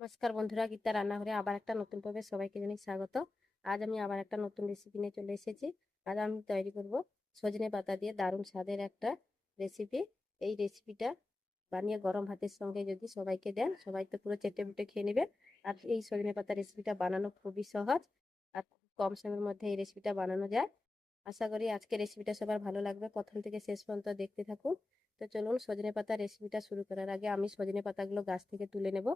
নমস্কার বন্ধুরা, গীতা রান্নাঘরে আবার একটা নতুন পর্বে সবাইকে জানাই স্বাগত। আজ আমি আবার একটা নতুন রেসিপি নিয়ে চলে এসেছি। আজ আমি তৈরি করব সজনে পাতা দিয়ে দারুণ স্বাদের একটা রেসিপি। এই রেসিপিটা বানিয়ে গরম ভাতের সঙ্গে যদি সবাইকে দেন, সবাই তো পুরো চেটে বুটে খেয়ে নেবে। আর এই সজনে পাতা রেসিপিটা বানানো খুবই সহজ, আর খুব কম সময়ের মধ্যে এই রেসিপিটা বানানো যায়। আশা করি আজকে রেসিপিটা সবার ভালো লাগবে। প্রথম থেকে শেষ পর্যন্ত দেখতে থাকুন। তো চলুন সজনে পাতা রেসিপিটা শুরু করার আগে আমি সজনে পাতাগুলো গাছ থেকে তুলে নেব।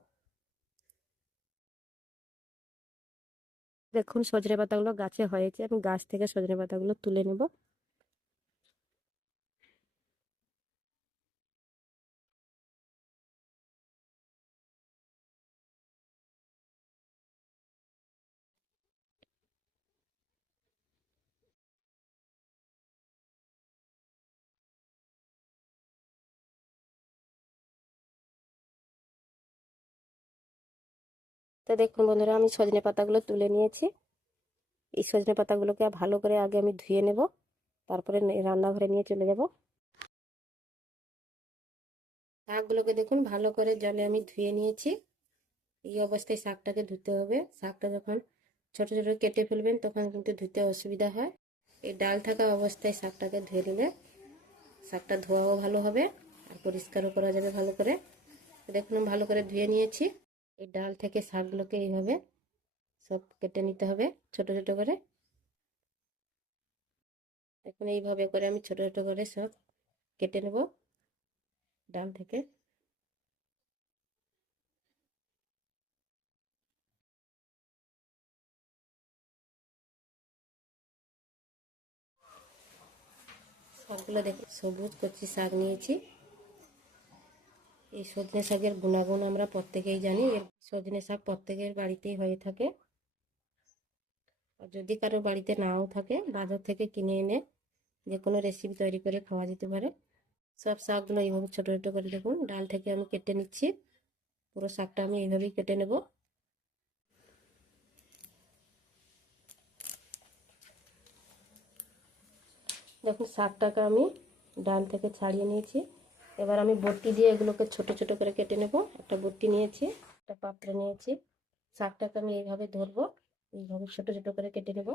দেখুন সজনে পাতাগুলো গাছে হয়েছে, আমি গাছ থেকে সজনে পাতাগুলো তুলে নেব। তো দেখুন বন্ধুরা, আমি সজনে পাতাগুলো তুলে নিয়েছি। এই সজনে পাতাগুলোকে ভালো করে আগে আমি ধুয়ে নেব, তারপরে রান্নাঘরে নিয়ে চলে যাব। শাকগুলোকে দেখুন ভালো করে জলে আমি ধুয়ে নিয়েছি। এই অবস্থায় শাকটাকে ধুতে হবে। শাকটা যখন ছোট ছোট কেটে ফেলবেন তখন কিন্তু ধুতে অসুবিধা হয়। এই ডাল থাকা অবস্থায় শাকটাকে ধুয়ে নিলে শাকটা ধোয়াও ভালো হবে আর পরিষ্কারও করা যাবে ভালো করে। দেখুন আমি ভালো করে ধুয়ে নিয়েছি। এই ডাল থেকে শাকগুলোকে এইভাবে সব কেটে নিতে হবে ছোট ছোট করে। এখন এইভাবে করে আমি ছোট ছোট করে সব কেটে নেব ডাল থেকে। সবগুলো দেখে সবুজ কচি শাক নিয়েছি। এই সজনে শাকের গুণাগুণ আমরা প্রত্যেকেই জানি। এর সজনে শাক প্রত্যেকের বাড়িতেই হয়ে থাকে, আর যদি কারোর বাড়িতে নাও থাকে বাজার থেকে কিনে এনে যে কোনো রেসিপি তৈরি করে খাওয়া যেতে পারে। সব শাকগুলো এইভাবে ছোট ছোট করে দেখুন ডাল থেকে আমি কেটে নিচ্ছি। পুরো শাকটা আমি এইভাবেই কেটে নেব। দেখুন শাকটাকে আমি ডাল থেকে ছাড়িয়ে নিয়েছি। এবার আমি বটি দিয়ে এগুলোকে ছোট ছোট করে কেটে নেব। একটা বটি নিয়েছি, একটা পাত্র নিয়েছি। শাকটাকে আমি এইভাবে ধরবো, এইভাবে ছোট ছোট করে কেটে নেব।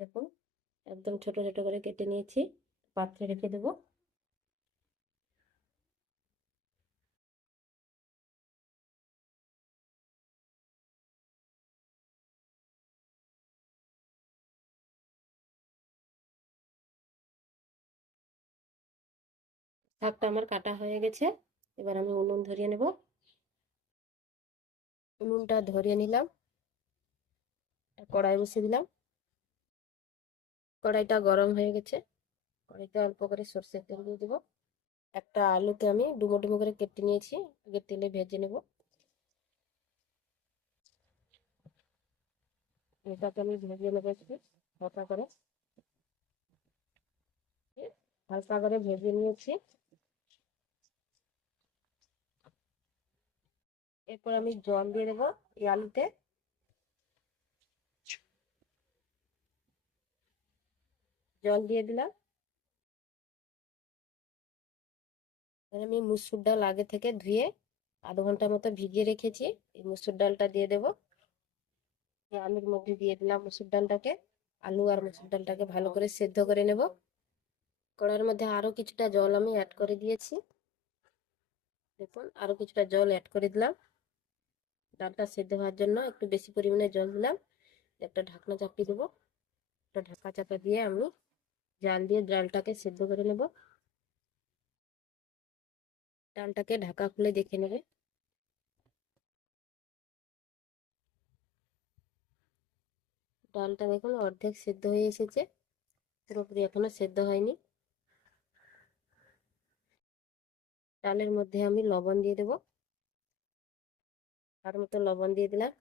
দেখুন একদম ছোট ছোট করে কেটে নিয়েছি, পাত্রে রেখে দেব। শাকটা আমার কাটা হয়ে গেছে। এবার আমি উনুন ধরিয়ে নেব। উনুনটা ধরিয়ে নিলাম, কড়াই বসিয়ে দিলাম। কড়াইটা গরম হয়ে গেছে। কড়াইতে অল্প করে সর্ষের তেল দিয়ে দেবো। একটা আলুকে আমি ডুমো ডুমো করে কেটে নিয়েছি, আগে তেলে ভেজে নেব। এটাকে আমি ভেজে নেবো একটু হালকা করে। হালকা করে ভেজে নিয়েছি। এরপর আমি জল দিয়ে দেবো এই আলুতে। জল দিয়ে দিলাম। এবার আমি মুসুর ডাল আগে থেকে ধুয়ে আধা ঘন্টা মতো ভিজিয়ে রেখেছি, এই মুসুর ডালটা দিয়ে দেবো। আলুর মধ্যে দিয়ে দিলাম মুসুর ডালটাকে। আলু আর মুসুর ডালটাকে ভালো করে সেদ্ধ করে নেব। কড়াইয়ের মধ্যে আরো কিছুটা জল আমি অ্যাড করে দিয়েছি। দেখুন আরো কিছুটা জল অ্যাড করে দিলাম। ডালটা সেদ্ধ হওয়ার জন্য একটু বেশি পরিমাণে জল দিলাম। একটা ঢাকনা চাপিয়ে দেবো। একটা ঢাকা চাপা দিয়ে আমি জাল দিয়ে ডালটাকে সেদ্ধ করে নেব। ডালটাকে ঢাকা খুলে দেখে নেবে। ডালটা দেখুন অর্ধেক সেদ্ধ হয়ে এসেছে, পুরোপুরি এখনো সেদ্ধ হয়নি। ডালের মধ্যে আমি লবণ দিয়ে দেবো, তার মতো লবণ দিয়ে দিলাম।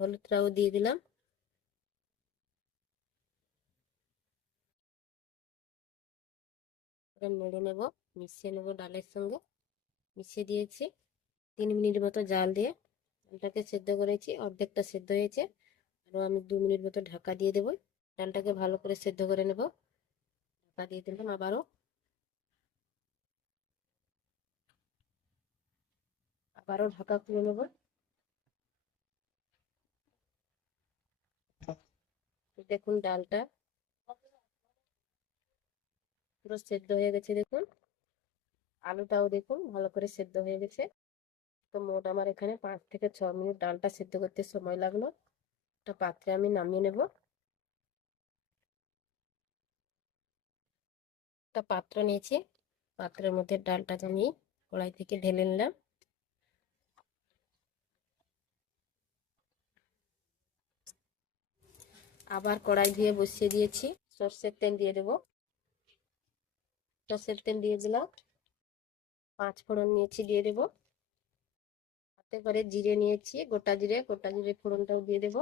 হলুদটাও দিয়ে দিলাম। নেড়ে নেব, মিশিয়ে নেব ডালের সঙ্গে। মিশিয়ে দিয়েছি। 3 মিনিট মতো জাল দিয়ে ডালটাকে সেদ্ধ করেছি, অর্ধেকটা সেদ্ধ হয়েছে। আরও আমি 2 মিনিট মতো ঢাকা দিয়ে দেবো। ডালটাকে ভালো করে সেদ্ধ করে নেব। ঢাকা দিয়ে দিলাম আবারও। আবারও ঢাকা খুলে নেব। দেখুন ডালটা পুরো সেদ্ধ হয়ে গেছে। দেখুন আলুটাও দেখুন ভালো করে সেদ্ধ হয়ে গেছে। তো মোট আমার এখানে 5 থেকে 6 মিনিট ডালটা সেদ্ধ করতে সময় লাগলো। একটা পাত্রে আমি নামিয়ে নেব। একটা পাত্র নিয়েছি, পাত্রের মধ্যে ডালটাকে আমি কড়াই থেকে ঢেলে নিলাম। আবার কড়াই দিয়ে বসিয়ে দিয়েছি, সর্ষের তেল দিয়ে দেব। সর্ষের তেল দিয়ে দিলাম, 5 ফোড়ন নিয়েছি দিয়ে দেব। হাতে করে জিরে নিয়েছি, গোটা জিরে ফোড়নটাও দিয়ে দেব।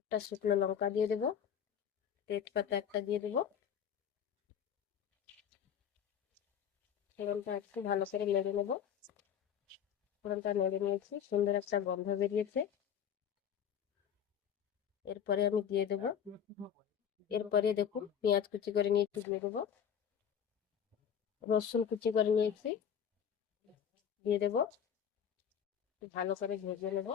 একটা শুকনো লঙ্কা দিয়ে দেব, তেজপাতা একটা দিয়ে দেব। ফোড়নটা একটু ভালো করে নেড়ে নেব। ফোড়নটা নেড়ে নিয়েছি, সুন্দর একটা গন্ধ বেরিয়েছে। এরপরে আমি দিয়ে দেব, এরপরে দেখুন পেঁয়াজ কুচি করে নিয়ে একটু দিয়ে দেবো, রসুন কুচি করে নিয়েছি দিয়ে দেব। ভালো করে ভেজে নেব।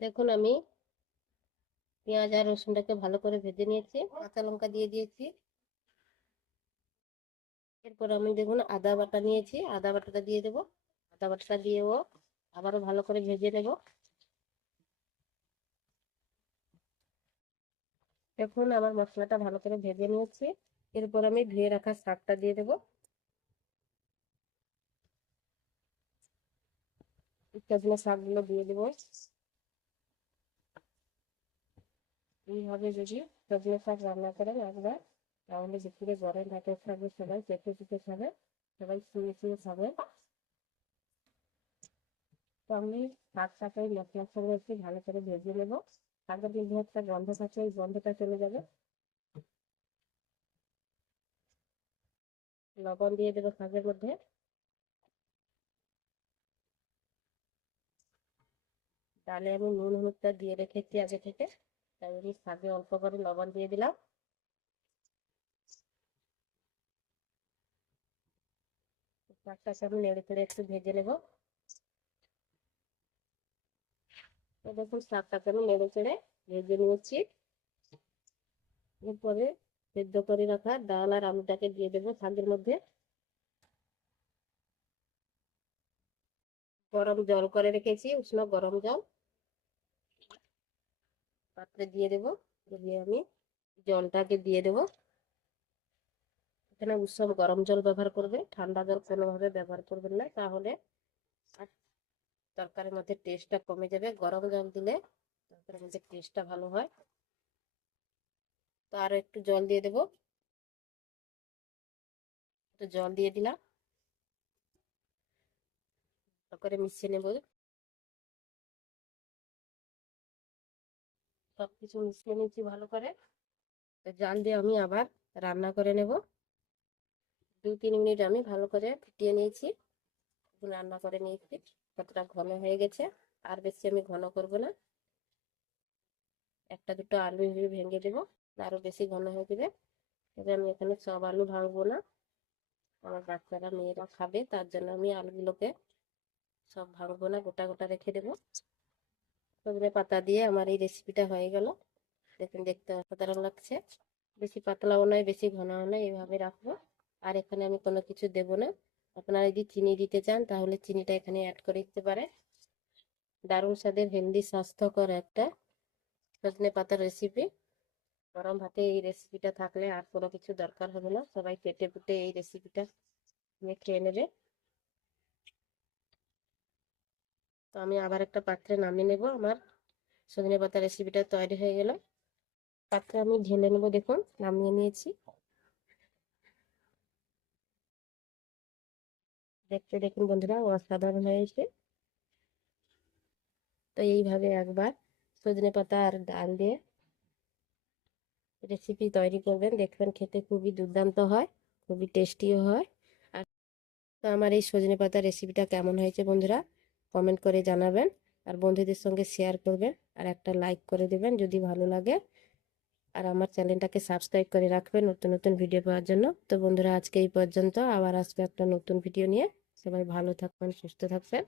দেখুন আমি পেঁয়াজ আর রসুনটাকে ভালো করে ভেজে নিয়েছি, কাঁচা লঙ্কা দিয়ে দিয়েছি। এরপর আমি দেখুন আদা বাটা নিয়েছি, আদা বাটাটা দিয়ে দেবো। আদা বাটাটা দিয়েও আবারও ভালো করে ভেজে নেব। দেখুন আমার মশলাটা ভালো করে ভেজে নিয়েছি। এরপর আমি ধুয়ে রাখা শাকটা দিয়ে দেবো। সজনে শাকগুলো দিয়ে দেবো। এইভাবে যদি সজনে শাক রান্না করেন একবার, তাহলে দুপুরে গরম ভাতের সঙ্গে সবাই চেটে চেটে খাবে, সবাই শুয়ে শুয়ে খাবে। তো আমি শাকটাকে মশলার সঙ্গে একটু ভালো করে ভেজে নেবো। শাকের মধ্যে একটা গন্ধ থাকে, ওই গন্ধটা চলে যাবে। লবণ দিয়ে দেবো শাকের মধ্যে। ডালে আমি নুন হলুদটা দিয়ে রেখেছি আগে থেকে, তাই আমি শাকে অল্প করে লবণ দিয়ে দিলাম। শাকটাকে আমি নেড়ে চেড়ে একটু ভেজে নেবো। তো দেখুন শাকটাকে আমি নেড়ে চেড়ে ভেজে নিয়েছি। এরপরে সেদ্ধ করে রাখা ডাল আর আলুটাকে দিয়ে দেবো শাকের মধ্যে। গরম জল করে রেখেছি, উষ্ণ গরম জল পাত্রে দিয়ে দেবো। দিয়ে আমি জলটাকে দিয়ে দেবো। এখানে উষ্ণ গরম জল ব্যবহার করবে, ঠান্ডা জল কোনোভাবে ব্যবহার করবেন না, তাহলে তরকারির মধ্যে টেস্টটা কমে যাবে। গরম জল দিলে তরকারির মধ্যে টেস্টটা ভালো হয়। তো আরো একটু জল দিয়ে দেবো, একটু জল দিয়ে দিলাম, ভালো করে মিশিয়ে নেবো। সবকিছু মিশিয়ে নিচ্ছি ভালো করে। তো জাল দিয়ে আমি আবার রান্না করে নেব। 2-3 মিনিট আমি ভালো করে ফুটিয়ে নিয়েছি, রান্না করে নিয়েছি। কতটা ঘন হয়ে গেছে, আর বেশি আমি ঘন করব না। একটা দুটো আলু ভেঙে দেবো, আরো বেশি ঘন হয়ে যাবে। তবে আমি এখানে সব আলু ভাঙবো না, আমার বাচ্চারা মেয়েরা খাবে, তার জন্য আমি আলুগুলোকে সব ভাঙবো না, গোটা গোটা রেখে দেবো। সজনে পাতা দিয়ে আমার এই রেসিপিটা হয়ে গেল। দেখুন দেখতে অসাধারণ লাগছে। বেশি পাতলাও নয়, বেশি ঘনও নয়, এইভাবে রাখবো। আর এখানে আমি কোনো কিছু দেব না। আপনারা যদি চিনি দিতে চান তাহলে চিনিটা এখানে অ্যাড করে দিতে পারে। দারুণ স্বাদের হেলদি স্বাস্থ্যকর একটা সজনে পাতার রেসিপি। গরম ভাতে এই রেসিপিটা থাকলে আর কোনো কিছু দরকার হবে না, সবাই পেটে পুটে এই রেসিপিটা খেয়ে নেবে। তো আমি আবার একটা পাত্রে নামিয়ে নেব। আমার সজনে পাতা রেসিপিটা তৈরি হয়ে গেল। পাত্রে আমি ঢেলে নেবো, দেখুন নামিয়ে নিয়েছি। দেখতে দেখুন বন্ধুরা অসাধারণ হয়েছে। তো এইভাবে একবার সজনে পাতা আর ডাল দিয়ে রেসিপি তৈরি করবেন, দেখবেন খেতে খুবই দুর্দান্ত হয়, খুবই টেস্টিও হয়। আর তো আমার এই সজনে পাতা রেসিপিটা কেমন হয়েছে বন্ধুরা কমেন্ট করে জানাবেন, আর বন্ধুদের সঙ্গে শেয়ার করবেন। আর একটা লাইক করে দেবেন যদি ভালো লাগে। আর আমার চ্যানেলটাকে সাবস্ক্রাইব করে রাখবেন নতুন নতুন ভিডিও পাওয়ার জন্য। তো বন্ধুরা, আজকে এই পর্যন্ত, আবার আসবে একটা নতুন ভিডিও নিয়ে। সবাই ভালো থাকবেন, সুস্থ থাকবেন।